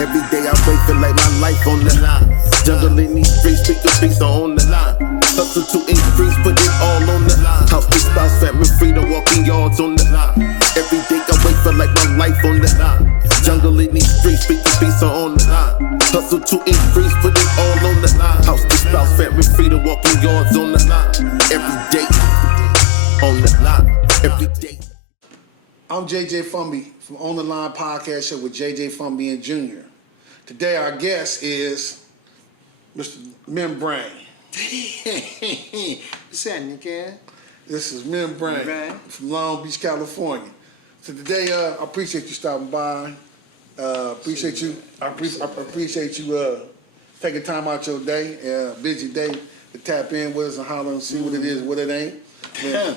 Every day I wake, feel like my life on the line. Jungle in these streets, pick the beats on the line. Hustle to increase, put it all on the line. House, big spouse, family, freedom, walking yards on the line. Every day I wake, feel like my life on the line. Jungle in these streets, pick the beats on the line. Hustle to increase, put it all on the line. House, big spouse, family, freedom, walking yards on the line. Every day on the line. Every day. I'm JJ Fumby from On the Line Podcast Show with JJ Fumby and Jr. Today our guest is Mr. Membrane. What's happening, Ken? This is Membrane from Long Beach, California. So today I appreciate you stopping by. I appreciate you taking time out your day, busy day, to tap in with us and holler and see what it is, what it ain't. Yeah.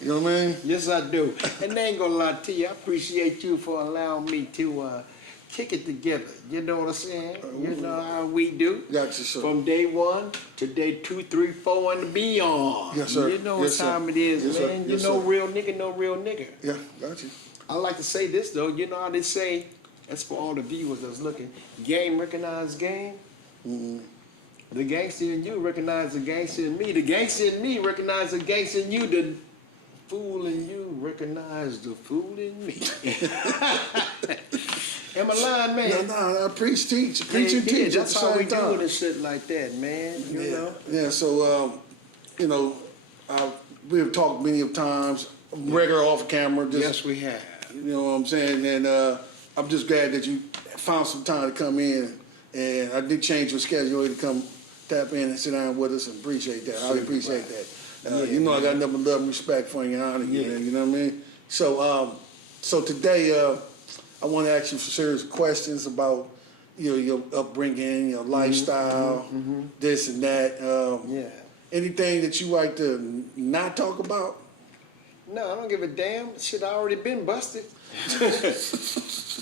You know what I mean? Yes, I do. And I ain't gonna lie to you, I appreciate you for allowing me to kick it together. You know what I'm saying? You know how we do. Gotcha, sir. From day 1 to day 2, 3, 4, and beyond. Yes, sir. You know what time it is, yes, man. Sir. You yes, know, sir. real nigga, no real nigga. Yeah, got you. I like to say this, though. You know how they say, that's for all the viewers that's looking, game recognize game. Mm-hmm. The gangster in you recognize the gangster in me. The gangster in me recognize the gangster in you. The fool in you recognize the fool in me. Am I lying, man? No, I preach, teach and teach at the That's how we same time. doing this shit like that, man. You know? Yeah, so, we've talked many of times, regular off camera. Just, Yes, we have. You know what I'm saying? And I'm just glad that you found some time to come in. And I did change your schedule to come tap in and sit down with us, and appreciate that. I appreciate that. You know, I got nothing but love and respect for you and honor you, man. You know what I mean? So today, I want to ask you some serious questions about your upbringing, your lifestyle, this and that. Anything that you like to not talk about? No, I don't give a damn. Shit, I already been busted.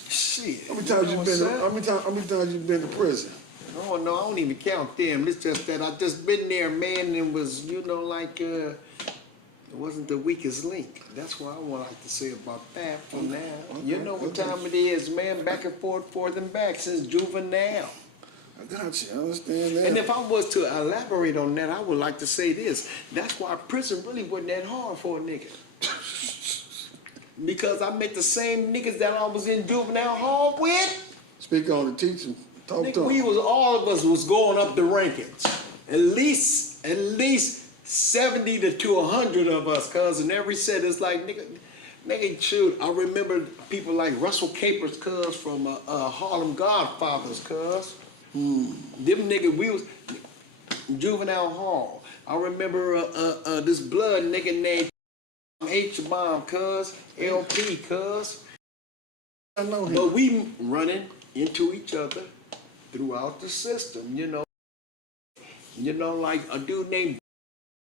Shit. How many times you been to prison? Oh no, I don't even count them. It's just that I just been there, man, and was, it wasn't the weakest link. That's what I would like to say about that for now. Okay, You know what time it is, man. Back and forth and back since juvenile. I got you. I understand that. And if I was to elaborate on that, I would like to say this. That's why prison really wasn't that hard for a nigga. Because I met the same niggas that I was in juvenile hall with. Speak on the teaching. Talk to We them. was, all of us was going up the rankings. At least 70 to 100 of us, cuz, and every set is like, nigga, shoot. I remember people like Russell Capers, cuz, from Harlem Godfathers, cuz. Them niggas, we was juvenile hall. I remember this blood nigga named H-Bomb, cuz, LP, cuz. I know him. But we running into each other throughout the system, you know. Like a dude named,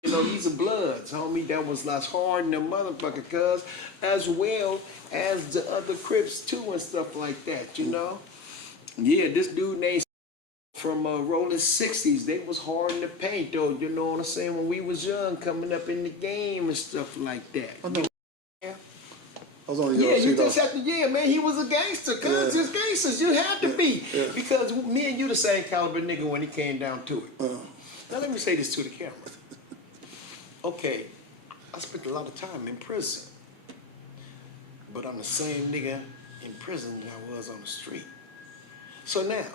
he's a Bloods, homie, that was less hard than a motherfucker, cuz, as well as the other Crips too and stuff like that, you know. Yeah, this dude named from Rolling 60s, they was hard in the paint though, you know what I'm saying, when we was young, coming up in the game and stuff like that. I know. Yeah. I was only Yeah, you just have to, man, he was a gangster, cuz, just gangsters, you had to be. Yeah. Because me and you the same caliber nigga when he came down to it. Now let me say this to the camera. Okay, I spent a lot of time in prison, but I'm the same nigga in prison that I was on the street. So now,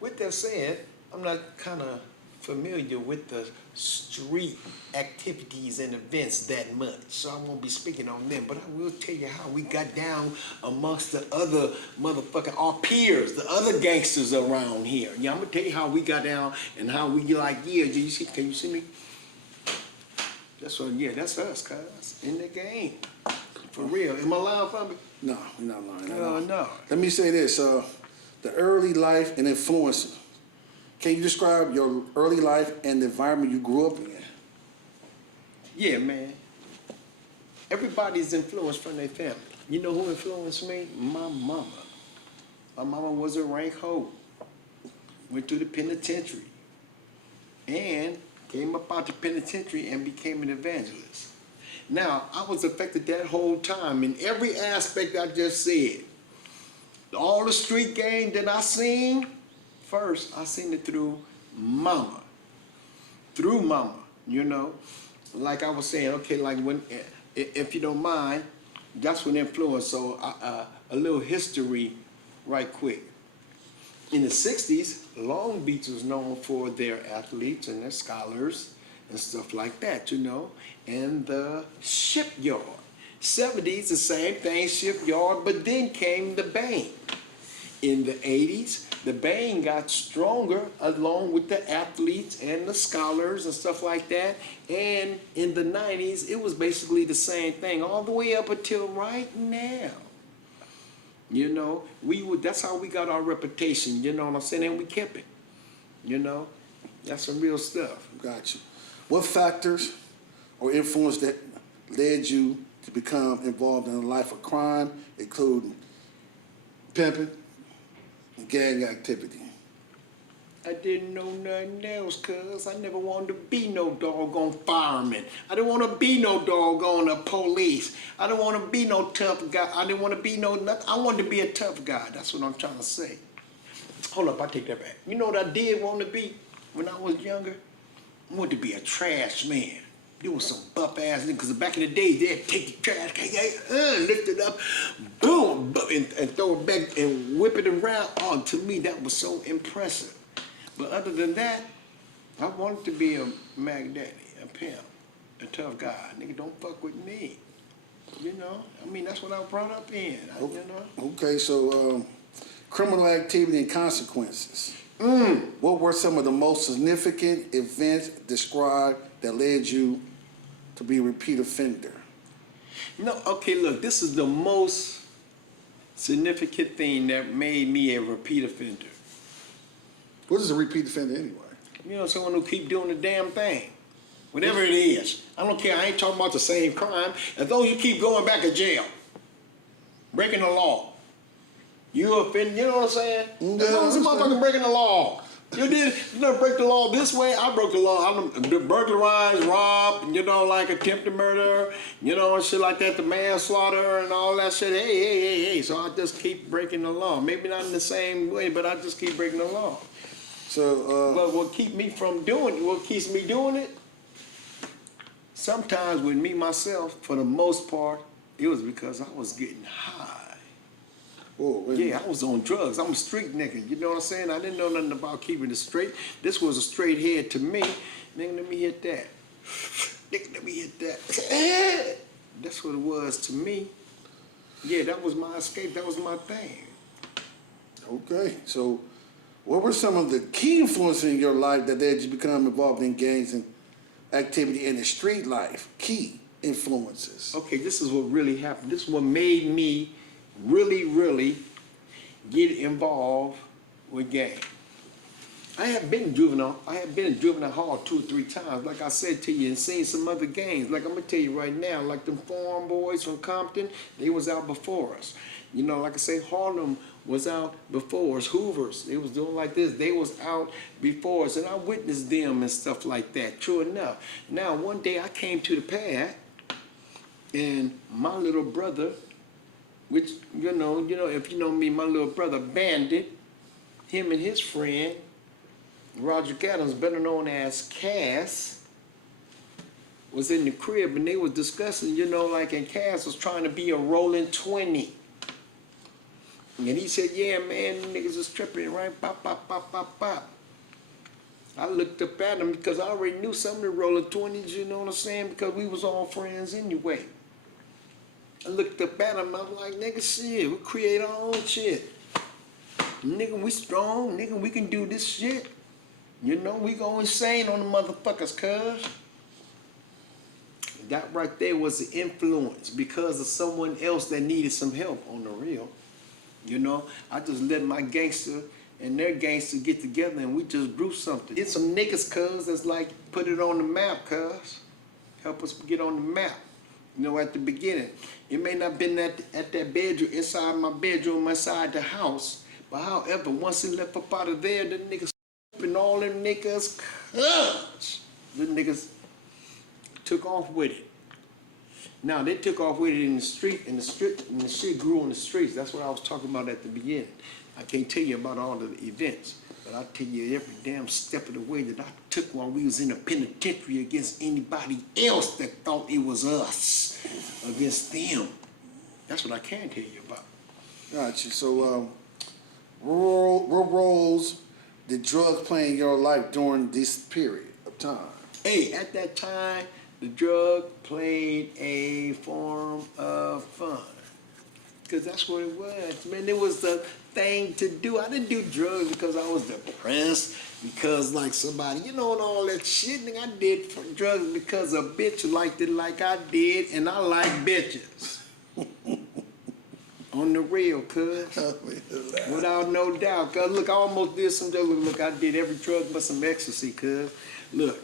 with that said, I'm not kind of familiar with the street activities and events that much, so I won't be speaking on them, but I will tell you how we got down amongst the other our peers, the other gangsters around here. Yeah, I'm gonna tell you how we got down and how we like, can you see me? That's what, that's us, cuz, in the game. For real. Am I lying for me? No, you're not lying. No. Let me say this, the early life and influencing. Can you describe your early life and the environment you grew up in? Yeah, man. Everybody's influenced from their family. You know who influenced me? My mama. My mama was a rank hoe. Went to the penitentiary. And came up out the penitentiary and became an evangelist. Now, I was affected that whole time in every aspect I just said. All the street game that I seen, first I seen it through mama. Through mama, you know. Like I was saying, okay, like when, if you don't mind, that's what influenced. So a little history right quick. In the 60s, Long Beach was known for their athletes and their scholars and stuff like that, you know, and the shipyard. 70s, the same thing, shipyard, but then came the bang. In the 80s, the bang got stronger along with the athletes and the scholars and stuff like that. And in the 90s, it was basically the same thing all the way up until right now. You know, that's how we got our reputation, you know what I'm saying? And we kept it, you know? That's some real stuff. Got you. What factors or influence that led you to become involved in a life of crime, including pimping and gang activity? I didn't know nothing else, cuz I never wanted to be no doggone fireman. I didn't want to be no doggone police. I didn't want to be no tough guy. I didn't want to be no nothing. I wanted to be a tough guy. That's what I'm trying to say. Hold up, I take that back. You know what I did want to be when I was younger? I wanted to be a trash man. There was some buff ass niggas, because back in the day, they'd take the trash can, lift it up, boom, boom, and throw it back and whip it around. Oh, to me, that was so impressive. But other than that, I wanted to be a Mac Daddy, a pimp, a tough guy. Nigga, don't fuck with me. You know? I mean, that's what I was brought up in, you know? Okay, so criminal activity and consequences. What were some of the most significant events described that led you to be a repeat offender? No, okay, look, this is the most significant thing that made me a repeat offender. What is a repeat offender anyway? You know, someone who keep doing the damn thing. Whatever it is. I don't care, I ain't talking about the same crime. As long as you keep going back to jail, breaking the law. You offend, you know what I'm saying? As long as a motherfucker breaking the law. You don't break the law this way, I broke the law. I'm burglarized, robbed, you know, like attempted murder, you know, and shit like that, the manslaughter and all that shit. Hey. So I just keep breaking the law. Maybe not in the same way, but I just keep breaking the law. So, but what keeps me doing it, sometimes with me myself, for the most part, it was because I was getting high. whoa, Yeah, I was on drugs. I'm a street nigga, you know what I'm saying? I didn't know nothing about keeping it straight. This was a straight head to me. Nigga, let me hit that. Nigga, let me hit that. That's what it was to me. Yeah, that was my escape. That was my thing. Okay, so what were some of the key influences in your life that led you to become involved in gangs and activity in the street life? Key influences. Okay, this is what really happened. This is what made me really get involved with gang. I have been in juvenile hall 2 or 3 times, like I said to you, and seen some other gangs. Like I'm gonna tell you right now, like them Farm Boys from Compton, they was out before us. You know, like I say, Harlem was out before us. Hoovers, they was doing like this. They was out before us, and I witnessed them and stuff like that. True enough. Now, one day I came to the pad, and my little brother, which you know, if you know me, my little brother Bandit, him and his friend Roger Gaddams, better known as Cass, was in the crib, and they was discussing, you know, like, and Cass was trying to be a rolling 20. And he said, yeah, man, niggas is tripping, right? Pop, pop, pop, pop, pop. I looked up at him because I already knew some of the rolling 20s, you know what I'm saying? Because we was all friends anyway. I looked up at him, I'm like, nigga, shit, we create our own shit. Nigga, we strong, nigga, we can do this shit. You know, we go insane on the motherfuckers, cuz. That right there was the influence because of someone else that needed some help on the real. You know, I just let my gangster and their gangster get together and we just brew something. Get some niggas, cuz, that's like, put it on the map, cuz. Help us get on the map. You know, at the beginning. It may not have been at that bedroom, inside my bedroom, inside the house. But however, once it left up out of there, the niggas and all them niggas, cuz, the niggas took off with it. Now they took off with it in the street, and the shit grew on the streets. That's what I was talking about at the beginning. I can't tell you about all the events, but I'll tell you every damn step of the way that I took while we was in the penitentiary against anybody else that thought it was us, against them. That's what I can tell you about. Gotcha. So, what roles did drugs play in your life during this period of time? Hey, at that time, the drug played a form of fun. Because that's what it was. Man, it was the thing to do. I didn't do drugs because I was depressed, because like somebody, you know, and all that shit. Nigga, I did for drugs because a bitch liked it like I did, and I like bitches. On the real, cuz. Without no doubt. Cuz look, I almost did some drugs. Look, I did every drug but some ecstasy, cuz. Look,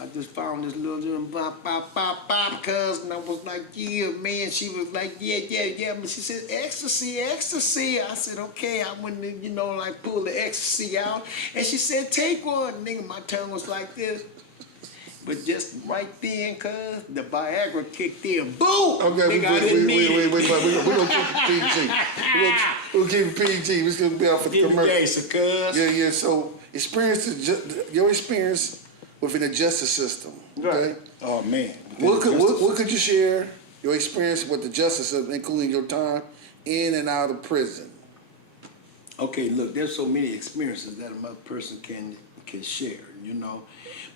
I just found this little bop, bop, bop, bop, cuz, and I was like, yeah, man. She was like, yeah. But she said, ecstasy. I said, okay. I went to, you know, like pull the ecstasy out. And she said, take one. Nigga, my tongue was like this. But just right then, cuz, the Viagra kicked in. Boom! Okay, nigga, I didn't need it. wait. We're going to keep it PG. We'll keep it PG. We're going to be off of the Give me commercial. gangster, cuz. Yeah. So, your experience within the justice system. Okay? Right. Oh, man. What could you share your experience with the justice system, including your time in and out of prison? Okay, look, there's so many experiences that a person can share, you know.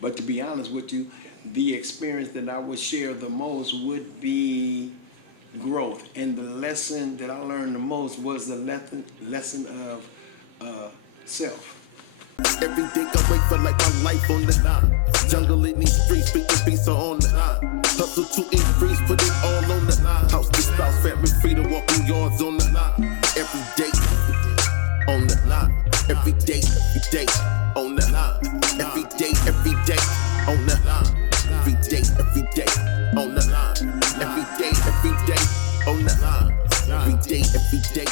But to be honest with you, the experience that I would share the most would be growth. And the lesson that I learned the most was the lesson of self. Every day I wait for like my life on the line. Jungle in these streets, speaking peace are on the line. Hustle to increase, put it all on the line. House to spouse, family, freedom, walking yards on the line. Every day on the line. Every day on the line. Every day on the line. Every day on the line. Every day on the line. Every day